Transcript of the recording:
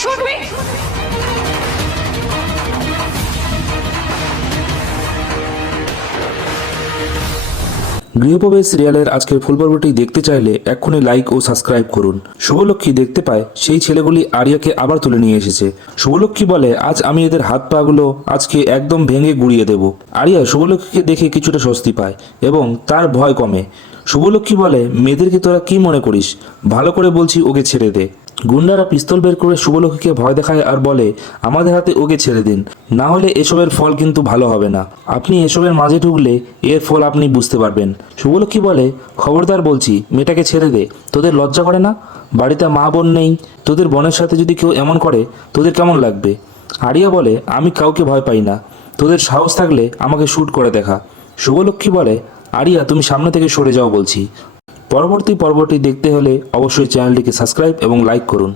Shoot me! গৃহপ্রবেশ সিরিয়ালের আজকের ফুল পর্বটি দেখতে চাইলে এক্ষুনি লাইক ও সাবস্ক্রাইব করুন। শুভলক্ষ্মী দেখতে পায় সেই ছেলেগুলি আরিয়াকে আবার তুলে নিয়ে এসেছে। শুভলক্ষ্মী বলে, আজ আমি এদের হাত পাগুলো আজকে একদম ভেঙে গুড়িয়ে দেব। আরিয়া শুভলক্ষ্মীকে দেখে কিছুটা স্বস্তি পায় এবং তার ভয় কমে। শুভলক্ষ্মী বলে, মেয়েদেরকে তোরা কি মনে করিস? ভালো করে বলছি, ওকে ছেড়ে দে। গুন্ডারা পিস্তল বের করে শুভলক্ষ্মীকে ভয় দেখায় আর বলে, আমাদের হাতে ওকে ছেড়ে দিন, না হলে এসবের ফল কিন্তু ভালো হবে না। আপনি এসবের মাঝে ঢুকলে এর ফল আপনি বুঝতে পারবেন। শুভলক্ষ্মী বলে, খবরদার বলছি, মেয়েটাকে ছেড়ে দে। তোদের লজ্জা করে না? বাড়িতে মা বোন নেই, তোদের বোনের সাথে যদি কেউ এমন করে তোদের কেমন লাগবে? আরিয়া বলে, আমি কাউকে ভয় পাই না, তোদের সাহস থাকলে আমাকে শ্যুট করে দেখা। শুভলক্ষ্মী বলে, আরিয়া তুমি সামনে থেকে সরে যাও বলছি। পরবর্তী পর্বটি দেখতে হলে অবশ্যই চ্যানেলটিকে সাবস্ক্রাইব এবং লাইক করুন।